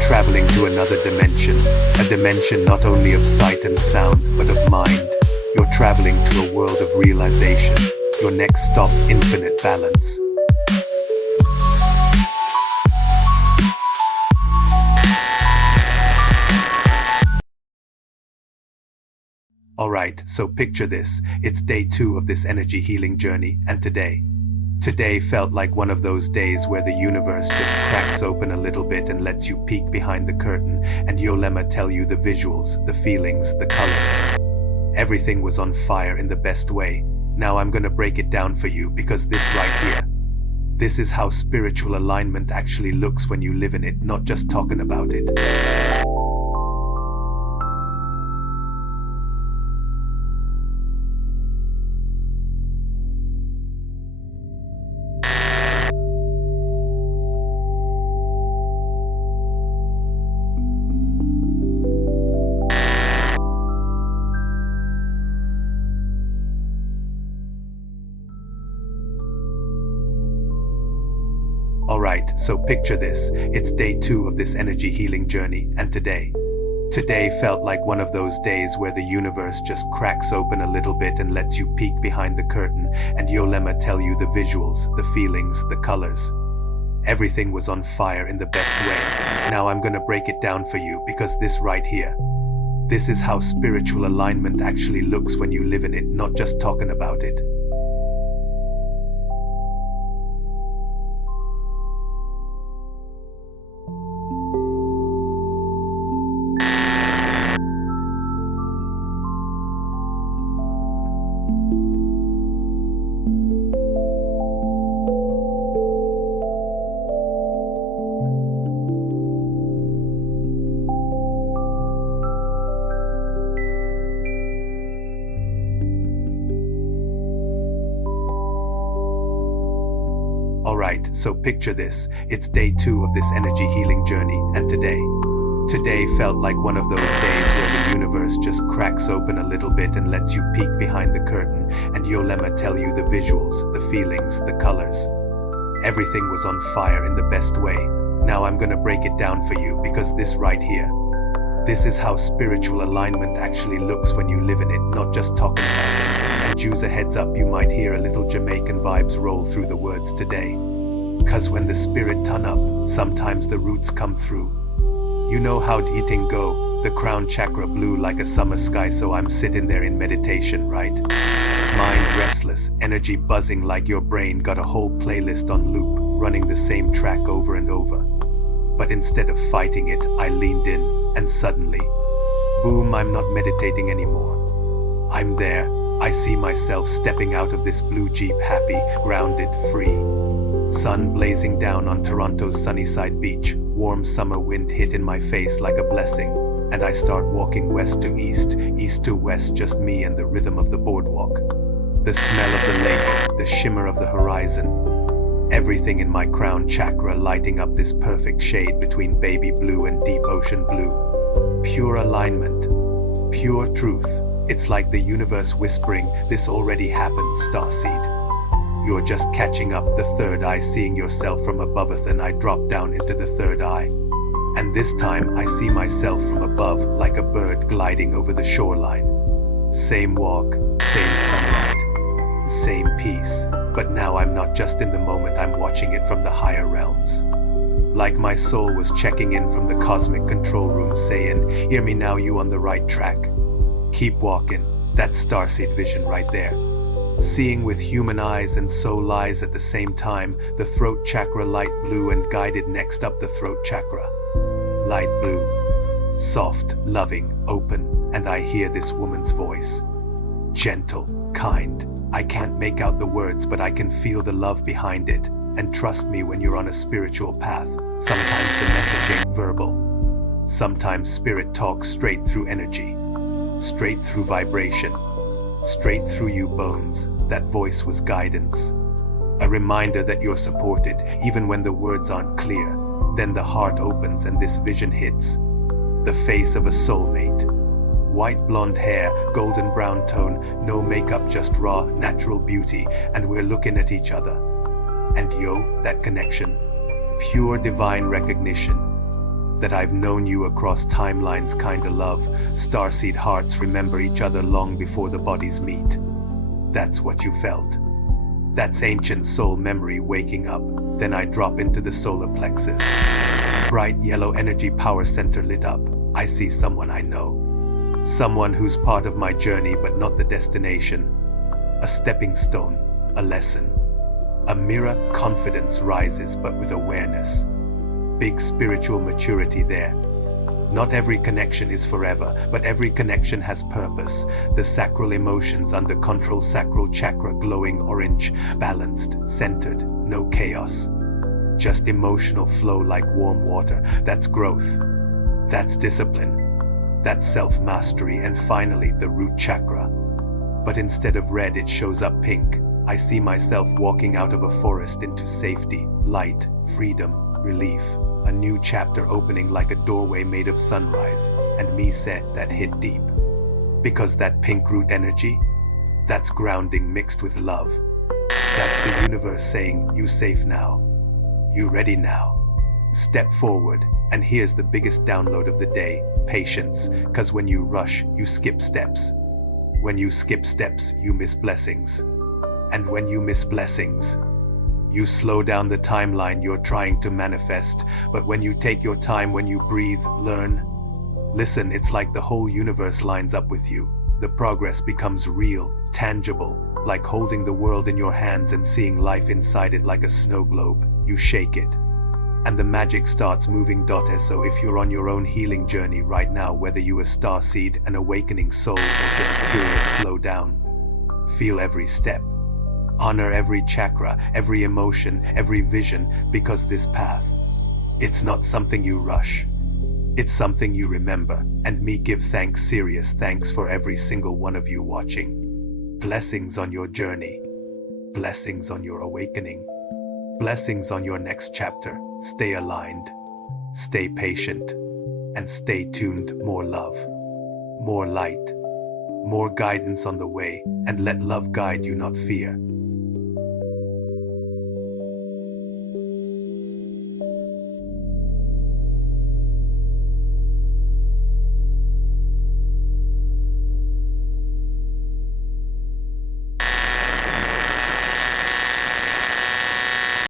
traveling to another dimension, a dimension not only of sight and sound, but of mind. You're traveling to a world of realization, your next stop, infinite balance. Alright, so picture this. It's day 2 of this energy healing journey, and Today felt like one of those days where the universe just cracks open a little bit and lets you peek behind the curtain, and Yolema tell you the visuals, the feelings, the colors. Everything was on fire in the best way. Now I'm gonna break it down for you, because this right here, this is how spiritual alignment actually looks when you live in it, not just talking about it. Alright, so picture this. It's day 2 of this energy healing journey, and today felt like one of those days where the universe just cracks open a little bit and lets you peek behind the curtain, and Yolema tell you the visuals, the feelings, the colors. Everything was on fire in the best way. Now I'm gonna break it down for you, because this right here, this is how spiritual alignment actually looks when you live in it, not just talking about it. Alright, so picture this. It's day 2 of this energy healing journey, and today felt like one of those days where the universe just cracks open a little bit and lets you peek behind the curtain, and Yolema tell you the visuals, the feelings, the colors. Everything was on fire in the best way. Now I'm gonna break it down for you, because this right here, this is how spiritual alignment actually looks when you live in it, not just talking about it. And use a heads up, you might hear a little Jamaican vibes roll through the words today. Cause when the spirit turn up, sometimes the roots come through. You know how eating go, the crown chakra blue like a summer sky, so I'm sitting there in meditation, right? Mind restless, energy buzzing like your brain got a whole playlist on loop, running the same track over and over. But instead of fighting it, I leaned in, and suddenly, boom, I'm not meditating anymore. I'm there. I see myself stepping out of this blue Jeep, happy, grounded, free. Sun blazing down on Toronto's Sunnyside beach, warm summer wind hit in my face like a blessing, and I start walking west to east, east to west, just me and the rhythm of the boardwalk. The smell of the lake, the shimmer of the horizon, everything in my crown chakra lighting up this perfect shade between baby blue and deep ocean blue. Pure alignment, pure truth. It's like the universe whispering, this already happened, starseed. You're just catching up, the third eye, seeing yourself from above. Then I drop down into the third eye. And this time I see myself from above, like a bird gliding over the shoreline. Same walk, same sunlight, same peace. But now I'm not just in the moment, I'm watching it from the higher realms. Like my soul was checking in from the cosmic control room, saying, hear me now, you on the right track. Keep walking, that's starseed vision right there. Seeing with human eyes and soul eyes at the same time, the throat chakra light blue and guided next up the throat chakra. Light blue, soft, loving, open, and I hear this woman's voice. Gentle, kind, I can't make out the words, but I can feel the love behind it. And trust me, when you're on a spiritual path, sometimes the message ain't verbal. Sometimes spirit talks straight through energy, straight through vibration. Straight through you bones, that voice was guidance. A reminder that you're supported, even when the words aren't clear. Then the heart opens and this vision hits. The face of a soulmate. White blonde hair, golden brown tone, no makeup, just raw, natural beauty, and we're looking at each other. And yo, that connection. Pure divine recognition. that I've known you across timelines, kinda love. Starseed hearts remember each other long before the bodies meet. That's what you felt. That's ancient soul memory waking up. Then I drop into the solar plexus. Bright yellow energy power center lit up. I see someone I know. Someone who's part of my journey but not the destination. A stepping stone, a lesson. A mirror, confidence rises but with awareness. Big spiritual maturity there. Not every connection is forever, but every connection has purpose. The sacral emotions under control, sacral chakra glowing orange, balanced, centered, no chaos. Just emotional flow like warm water. That's growth. That's discipline. That's self-mastery. And finally, the root chakra. But instead of red, it shows up pink. I see myself walking out of a forest into safety, light, freedom, relief. A new chapter opening like a doorway made of sunrise. And me said that hit deep. Because that pink root energy, that's grounding mixed with love. That's the universe saying, you safe now. You ready now. Step forward. And here's the biggest download of the day, patience. 'Cause when you rush, you skip steps. When you skip steps, you miss blessings. And when you miss blessings, you slow down the timeline you're trying to manifest. But when you take your time, when you breathe, learn, listen, it's like the whole universe lines up with you. The progress becomes real, tangible, like holding the world in your hands and seeing life inside it like a snow globe. You shake it, and the magic starts moving. So if you're on your own healing journey right now, whether you a starseed, an awakening soul, or just curious, slow down. Feel every step. Honor every chakra, every emotion, every vision, because this path, it's not something you rush. It's something you remember. And me give thanks, serious thanks for every single one of you watching. Blessings on your journey. Blessings on your awakening. Blessings on your next chapter. Stay aligned. Stay patient. And stay tuned. More love. More light. More guidance on the way. And let love guide you, not fear.